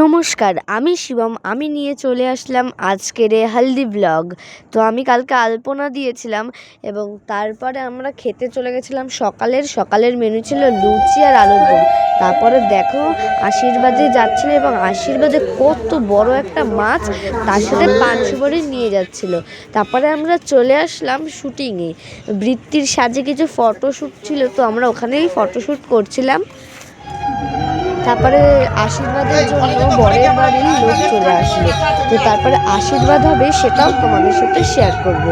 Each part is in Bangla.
নমস্কার, আমি শিবম। আমি নিয়ে চলে আসলাম আজকের হলদি ব্লগ। তো আমি কালকে আলপনা দিয়েছিলাম এবং তারপরে আমরা খেতে চলে গেছিলাম। সকালের মেনু ছিল লুচি আর আলুর দম। তারপরে দেখো আশীর্বাদে যাচ্ছিলো এবং আশীর্বাদে কত বড় একটা মাছ, তার সাথে পানসুপারি নিয়ে যাচ্ছিল। তারপরে আমরা চলে আসলাম শুটিংয়ে। বৃত্তির সাজে কিছু ফটোশ্যুট ছিল, তো আমরা ওখানেই ফটোশ্যুট করছিলাম। তারপরে আশীর্বাদের জন্য বরের বাড়ির লোক চলে আসলো। তো তারপরে আশীর্বাদ হবে, সেটাও তোমাদের সাথে শেয়ার করব।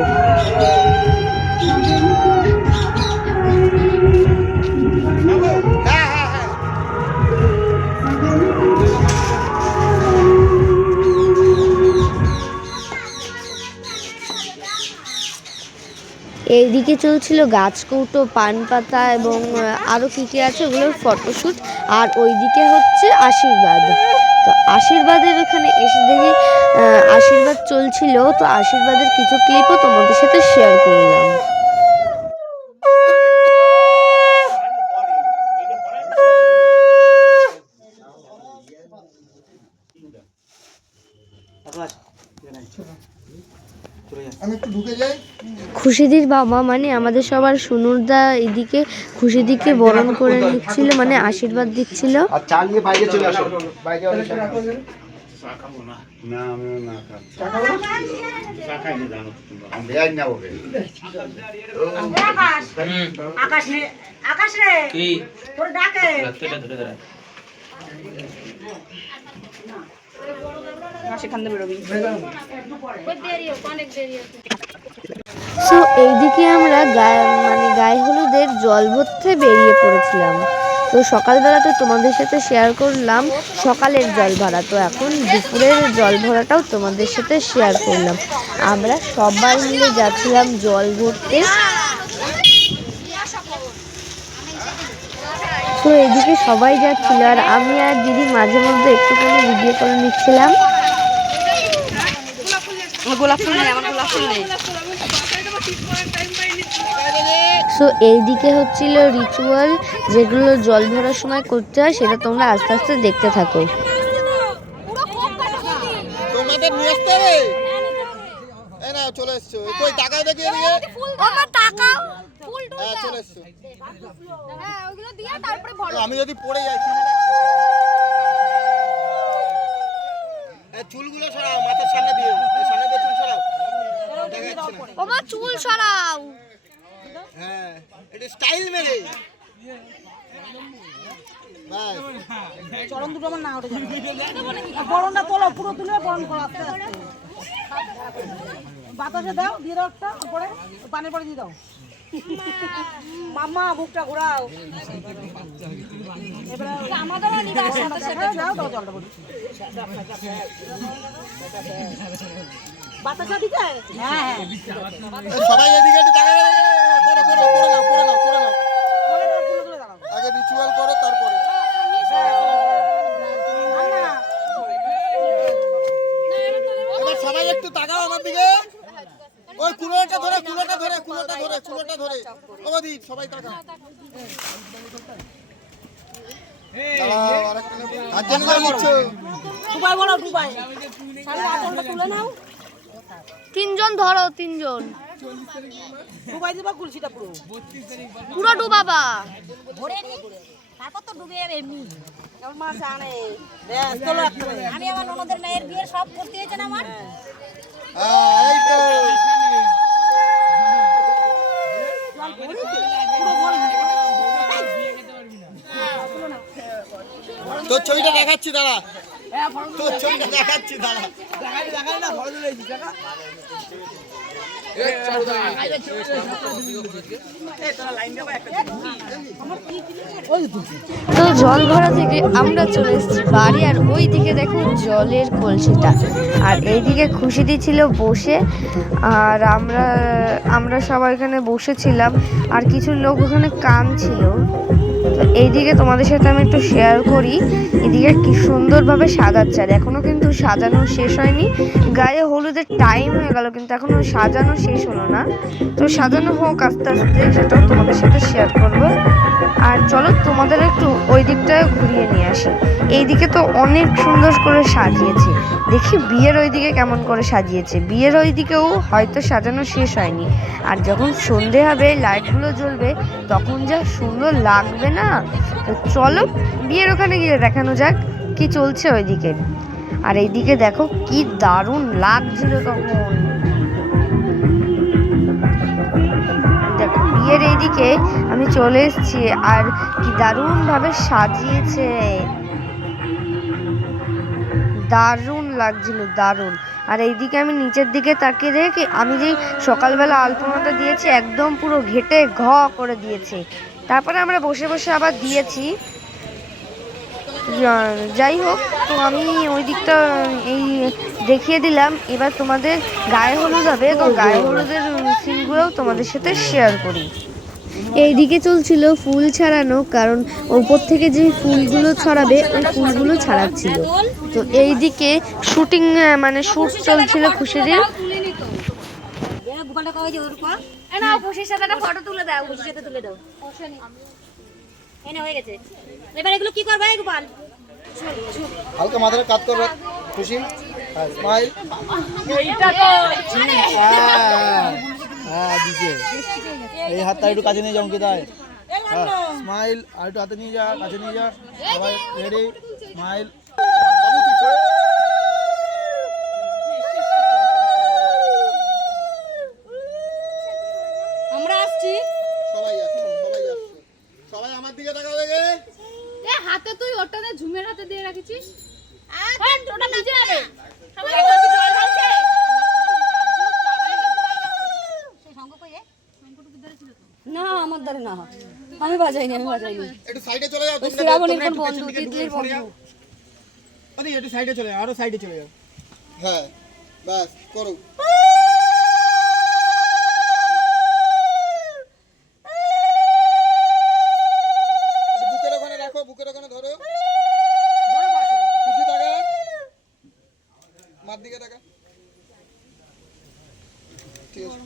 এইদিকে চলছিল গাছকৌটো, পান পাতা এবং আরও কী কী আছে ওগুলোর ফটোশ্যুট। আর ওইদিকে হচ্ছে আশীর্বাদ। তো আশীর্বাদের ওখানে এসে দেখি আশীর্বাদ চলছিল। তো আশীর্বাদের কিছু ক্লিপও তোমাদের সাথে শেয়ার করলাম। খুশিদির বাবা মানে আমাদের সবার সুনুরদা এদিকে খুশিদিকে বরণ করে নিচ্ছিল, মানে আশীর্বাদ দিচ্ছিল। সো এইদিকে আমরা গায়ে হলুদের জল ভরতে বেরিয়ে পড়েছিলাম। তো সকালবেলা তো তোমাদের সাথে শেয়ার করলাম সকালের জল ভরা। তো এখন দুপুরের জল ভরাটাও তোমাদের সাথে শেয়ার করলাম। আমরা সবাই মিলে যাচ্ছিলাম জল ভরতে। তো এদিকে সবাই যাচ্ছিল আর আমি আর দিদি মাঝে মধ্যে একটুখানি ভিডিও করে নিচ্ছিলাম। গোলাপ ফুল নেই, আমার গোলাপ ফুল নেই। সো এইদিকে হচ্ছিল রিচুয়াল, যেগুলো জল ভরার সময় করতে হয়, সেটা তোমরা আস্তে আস্তে দেখতে থাকো। আমি যদি পড়ে যাই, চুলগুলো সরাও, মাথার সামনে দিয়ে চুল সরাও। ওমা চুল সরাও। হ্যাঁ, এটা স্টাইল মেরে। চরণ দুটো আমার না উঠে যাবে। বরণটা তোলো, পুরো তুলে বরণ করো আস্তে আস্তে। বাতাসে দাও, দিয়ে দাও একটা উপরে, পানির পরে দিয়ে দাও। মামা বুকটা ঘোরাও। এবারে আমাদের দাও দাও জলটা বলি। বাতাসা দিতে? হ্যাঁ হ্যাঁ, সবাই এদিকে একটু তাকাও। করে নাও। আগে রিচুয়াল করো, তারপরে এবার সবাই একটু তাকাও আমার দিকে। ওই কুলোটা ধরে ওদি সবাই তাকাও। তিনজন ধরো, তিনজন ডুবাই দিবা কুলসিটা পুরো ডুবাবা। তারপর তো ডুবে যাবে এমনি। মাছ আনে আমি আমার ননদের মেয়ের বিয়ে সব করতে হয়েছে না আমার। এই তো তোর ছবিটা দেখাচ্ছি, দাঁড়া। তোর ছবিটা দেখাচ্ছি, দাঁড়া। তো জল ভরা থেকে আমরা চলে এসেছি বাড়ি। আর ওই দিকে দেখো জলের কলসিটা, আর এইদিকে খুশিদি ছিল বসে। আর আমরা সবাই এখানে বসেছিলাম, আর কিছু লোক ওখানে কাঁদছিল। তো এইদিকে তোমাদের সাথে আমি একটু শেয়ার করি, এদিকে কি সুন্দরভাবে সাজাচ্ছে। আর এখনও কিন্তু সাজানো শেষ হয়নি, গায়ে হলুদের টাইম হয়ে গেল কিন্তু এখনও সাজানো শেষ হলো না। তো সাজানো হোক আস্তে আস্তে, সেটাও তোমাদের সাথে শেয়ার করব। আর চলো তোমাদের একটু ওই দিকটায় ঘুরিয়ে নিয়ে আসি। এইদিকে তো অনেক সুন্দর করে সাজিয়েছে, দেখি বিয়ের ওইদিকে কেমন করে সাজিয়েছে। বিয়ের ওইদিকেও হয়তো সাজানো শেষ হয়নি, আর যখন সন্ধে হবে লাইটগুলো জ্বলবে তখন যা সুন্দর লাগবে না। তো চলো বিয়ের ওখানে গিয়ে দেখানো যাক কি চলছে ওইদিকে। আর এইদিকে দেখো কি দারুণ লাগছিল তখন। দেখো বিয়ের এইদিকে আমি চলে এসেছি, আর কি দারুণভাবে সাজিয়েছে, দারুণ লাগছিল, দারুণ। আর এইদিকে আমি নিচের দিকে তাকিয়ে দেখি আমি যেই সকালবেলা আলপনাটা দিয়েছি একদম পুরো ঘেটে ঘ করে দিয়েছে। তারপরে আমরা বসে বসে আবার দিয়েছি। যাই হোক, তো আমি ওই দিকটা এই দেখিয়ে দিলাম। এবার তোমাদের গায়ে হলুদ হবে, তো গায়ে হলুদের সিনগুলোও তোমাদের সাথে শেয়ার করি। এইদিকে চলছিল ফুল ছাড়ানো, কারণ ওপর থেকে যে ফুলগুলো ছড়াবে ওই ফুলগুলো ছাড়াচ্ছিল। তো এইদিকে শুটিং মানে শুট চলছিল খুশিদের। গোপালটা কই যে ওর পর না খুশির সাথে একটা ফটো তুলে দাও, খুশির সাথে তুলে দাও। এনে হয়ে গেছে, এবার এগুলো কি করবে গোপাল? হালকা মাথায় কাট করবে খুশি, স্মাইল। এইটা তো হ্যাঁ দিছে। এই হাতটা একটু কাছে নিয়ে যাও অঙ্কিতায়। স্মাইল, আর একটু হাতে নিয়ে যা, কাছে নিয়ে যা। সবাই রেডি, স্মাইল। আমরা আসছি, সবাই যাচ্ছে, সবাই যাচ্ছে। সবাই আমার দিকে তাকাবে গে। এ হাতে তুই ওটাতে ঝুমের হাতে দিয়ে রাখিছিস। ওটা নিচে যাবে। সবাই জল ঢালছে। সেই সঙ্গ কই রে? না আমার দ্বারা না, আমি বাজাইনি। একটু সাইডে চলে যাও তোমরা। শ্রাবণীর কোন বন্ধু, তিতলির বন্ধু। আরে একটু সাইডে চলে যাও, আরো সাইডে চলে যাও। হ্যাঁ বাস করো। বুকের ওখানে রাখো, বুকের ওখানে ধরো। খুশি টাকা মার দিকে টাকা। ঠিক আছে,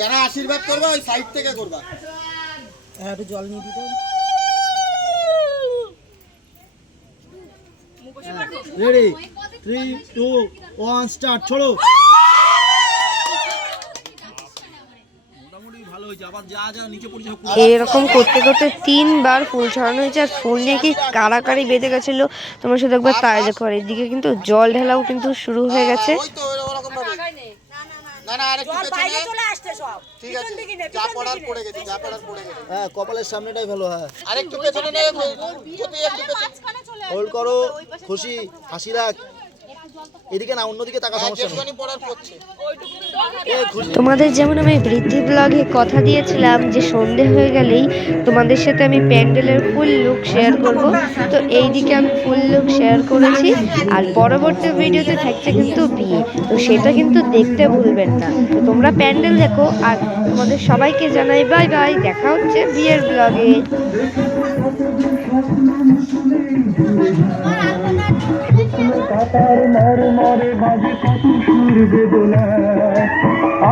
যারা আশীর্বাদ করবা ওই সাইড থেকে করবা। একটু জল নিয়ে দিতে। Ready 3 2 1 start. ছোড়ো। মোটামুটি ভালো হয়েছে, আবার যা যা নিচে পড়ছে এরকম করতে করতে 3বার ফুল ছড়ানো হয়েছে, আর ফুল নিয়ে কি কাড়াকাড়ি বেঁধে গেছিলো তোমরা শুধু একবার তাই দেখো। আর এদিকে কিন্তু জল ঢালাও কিন্তু শুরু হয়ে গেছে। ওই তো ওরকম ভাবে। না না আরেকটু পেছনে চলে আসছে সব। ঠিক আছে, যা পড়ার পড়ে গেছে, যা পড়ার পড়ে গেছে। হ্যাঁ, কপালের সামনেটাই ভালো। হ্যাঁ, আরেকটু পেছনে নে, যদি একটু পেছনে হোল্ড করো। খুশি হাসি রাখ। এদিকে না, অন্যদিকে তাকা, সমস্যা নেই। যেখানে পড়ার পড়ছে। এই খুশি। তোমাদের যেমন আমি বৃদ্ধি ব্লগে কথা দিয়েছিলাম যে সন্ধে হয়ে গেলেই তোমাদের সাথে আমি প্যান্ডেলের ফুল লুক শেয়ার করব, তো এইদিকে আমি ফুল লুক শেয়ার করেছি। আর পরবর্তী ভিডিওতে থাকছে কিন্তু বিয়ে, তো সেটা কিন্তু দেখতে ভুলবেন না। তো তোমরা প্যান্ডেল দেখো, আর তোমাদের সবাইকে জানাই বাই বাই, দেখা হচ্ছে বিয়ের ব্লগে।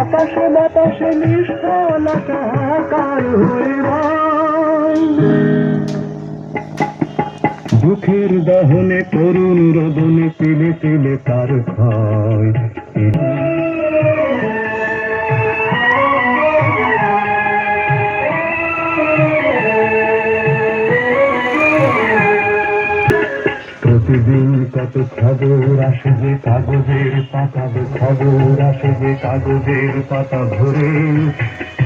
আকাশে বাতাসে নিষ্ফল একাকার হয়ে দুঃখের দহনে করুণ রোদনে পেলে পেলে তার ক্ষয়। প্রতিদিন কত খবর আসে যে কাগজের পাতা, খবর আসে যে কাগজের পাতা ভরে,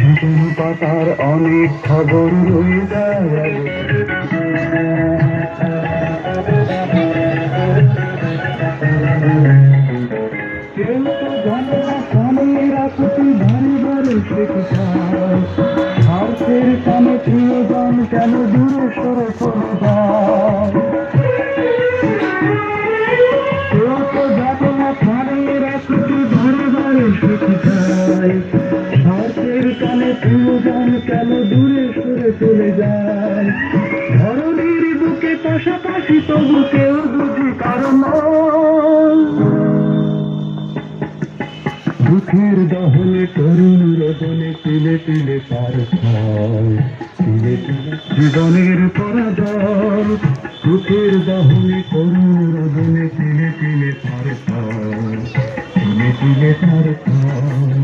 নতুন পাতার অনেক খবর রয়ে যায়। কেউ তো জানে না স্বামীর আকুতি ভারী ভারী শিক্ষায়, স্বার্থের কামে প্রিয়জন কেন দূরে সরে চলে যায়। কেউ তো জানে না প্রাণের আকুতি ভারী ভারী শিক্ষায়, স্বার্থের কেন দূরে সরে চলে যায় ধরনীর বুকে পাশাপাশি তবু কেউ বুঝি কারণ দুঃখের দহনে তরুণ রোদনে তিলে তিলে তার ছায় তিলে তিলে জীবনের পরাজয় দুঃখের দহনে তরুণ রোদনে তিলে তিলে তার ছায় তিলে তিলে তার ছায়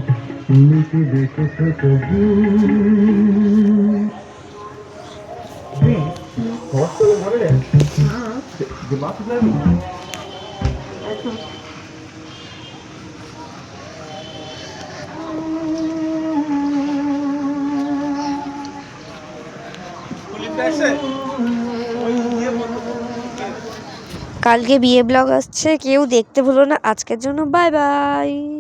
তুমি কি দেখেছো তবু কালকে বিয়ে ব্লগ আসছে, কেউ দেখতে ভুলো না। আজকের জন্য বাই বাই।